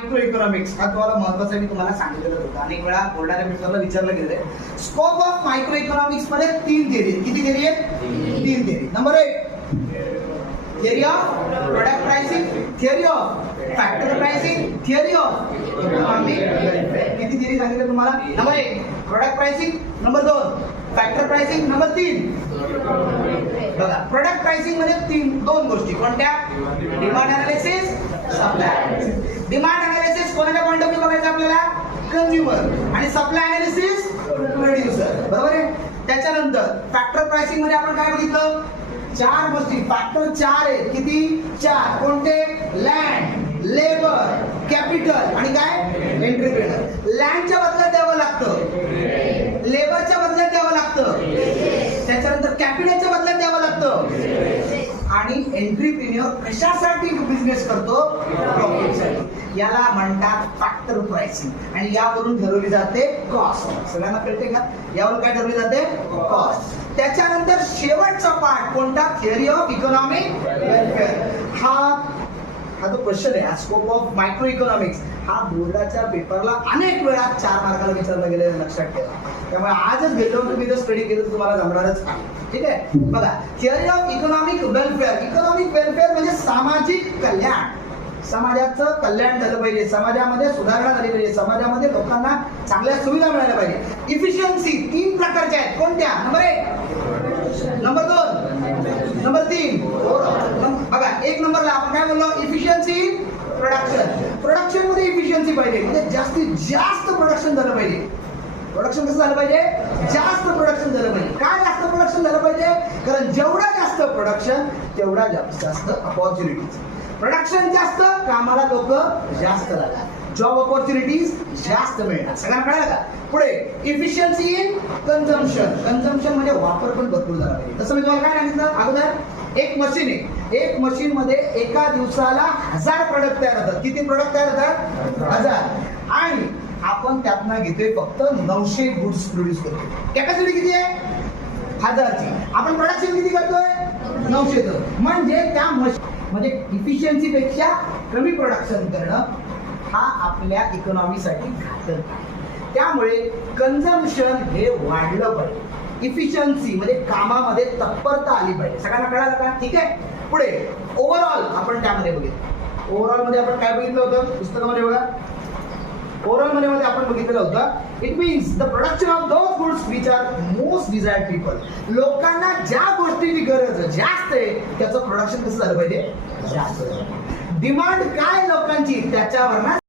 Micro economics हा तुम्हाला महत्वाचा मी तुम्हाला सांगितलेलं होतं. अनेक वेळा बोर्डाच्या पेपरला विचारलं गेलेलं आहे. स्कोप ऑफ मायक्रो इकॉनॉमिक्स मध्ये 3 थिअरी आहेत. किती थिअरी आहेत? 3 theory. Number 1 theory of product pricing, theory of factor pricing, theory of economic welfare. किती थिअरी सांगितलं तुम्हाला? Number 1 product pricing, number 2 factor pricing, number 3 बघा प्रोडक्ट प्राइसिंग मध्ये 2 गोष्टी कोणत्या? Demand analysis, supply. Demand analysis कोणाच्या पॉइंट ऑफ व्ह्यू बघायचं आपल्याला? कंझ्युमर. आणि सप्लाय अनालिसिस प्रोड्युसर. बरोबर आहे. त्याच्यानंतर फॅक्टर प्राइसिंग मध्ये आपण काय बघितलं? 4 गोष्टी. फॅक्टर 4 आहेत. किती? 4. कोणते? लँड, लेबर, कॅपिटल आणि काय? एंटरप्रेनर. लँडच्या बदल्यात द्यावं लागतं, लेबरच्या बदल्यात द्यावं लागतं, त्याच्यानंतर कॅपिटलच्या बदल्यात द्यावं लागतं आणि एंटरप्रेन्योर कशासाठी बिझनेस करतो? प्रॉफिटसाठी. याला म्हणतात फॅक्टर प्राइसिंग आणि यावरून ठरवली जाते कॉस्ट. सगळ्यांना कळते का? यावरून काय ठरवली जाते? कॉस्ट. त्याच्यानंतर शेवटचा पार्ट कोणता? Theory of economic welfare. हा जो क्वेश्चन आहे, स्कोप ऑफ मायक्रो इकॉनॉमिक्स, हा बोर्डाच्या पेपरला अनेक वेळा 4 मार्काला विचारला गेलेला, लक्षात ठेवा. त्यामुळे आजच गेलो तुम्ही जर स्टडी केलं तर तुम्हाला जमणारच आहे. ठीक आहे. बघा theory of economic welfare. Economic welfare म्हणजे सामाजिक कल्याण. समाजाचं कल्याण झालं पाहिजे, समाजामध्ये सुधारणा झाली पाहिजे, समाजामध्ये लोकांना चांगल्या सुविधा मिळाल्या पाहिजे. इफिशियन्सी 3 प्रकारच्या आहेत. कोणत्या? Number 1, number 2, number 3. बघा 1 नंबरला आपण काय बोललो? Efficiency production. प्रोडक्शन मध्ये इफिशियन्सी पाहिजे, म्हणजे जास्तीत जास्त प्रोडक्शन झालं पाहिजे. प्रोडक्शन कसं झालं पाहिजे? जास्त प्रोडक्शन झालं पाहिजे. काय जास्त प्रोडक्शन झालं पाहिजे? कारण जेवढा जास्त प्रोडक्शन तेवढा जास्त अपॉर्च्युनिटीज. प्रोडक्शन जास्त, कामाला लोक जास्त लागतात, जॉब अपॉर्च्युनिटीज जास्त मिळणार. सगळ्यांना कळलं का? पुढे इफिशियन्सी इन कन्झम्पशन. कन्झम्पशन म्हणजे वापर पण भरपूर झाला पाहिजे. तसं मी तुम्हाला काय सांगितलं अगोदर? एक मशीन आहे, एक मशीन मध्ये एका दिवसाला 1000 प्रोडक्ट तयार होतात. किती प्रोडक्ट तयार होतात? 1000. आणि आपण त्यातनं घेतोय फक्त 900 गुड्स प्रोड्यूस करतो. कॅपॅसिटी किती आहे? 1000 ची. आपण प्रोडक्शन किती करतोय? 900 चं. म्हणजे त्या म्हणजे इफिशियन्सी पेक्षा कमी प्रोडक्शन करणं हा आपल्या इकॉनॉमीसाठी घातक आहे. त्यामुळे कन्झम्पशन हे वाढलं पाहिजे. इफिशियन्सी म्हणजे कामामध्ये तत्परता आली पाहिजे. सगळ्यांना कळालं का? ठीक आहे. पुढे ओव्हरऑल आपण त्यामध्ये बघितलं. ओव्हरऑल मध्ये आपण काय बघितलं होतं पुस्तकामध्ये? बघा ओव्हरऑल मध्ये आपण बघितलेलं होतं, it means the production of those goods which are most desired people. लोकांना ज्या गोष्टीची गरज जास्त आहे त्याचं प्रोडक्शन कसं झालं पाहिजे? जास्त. डिमांड काय लोकांची त्याच्यावर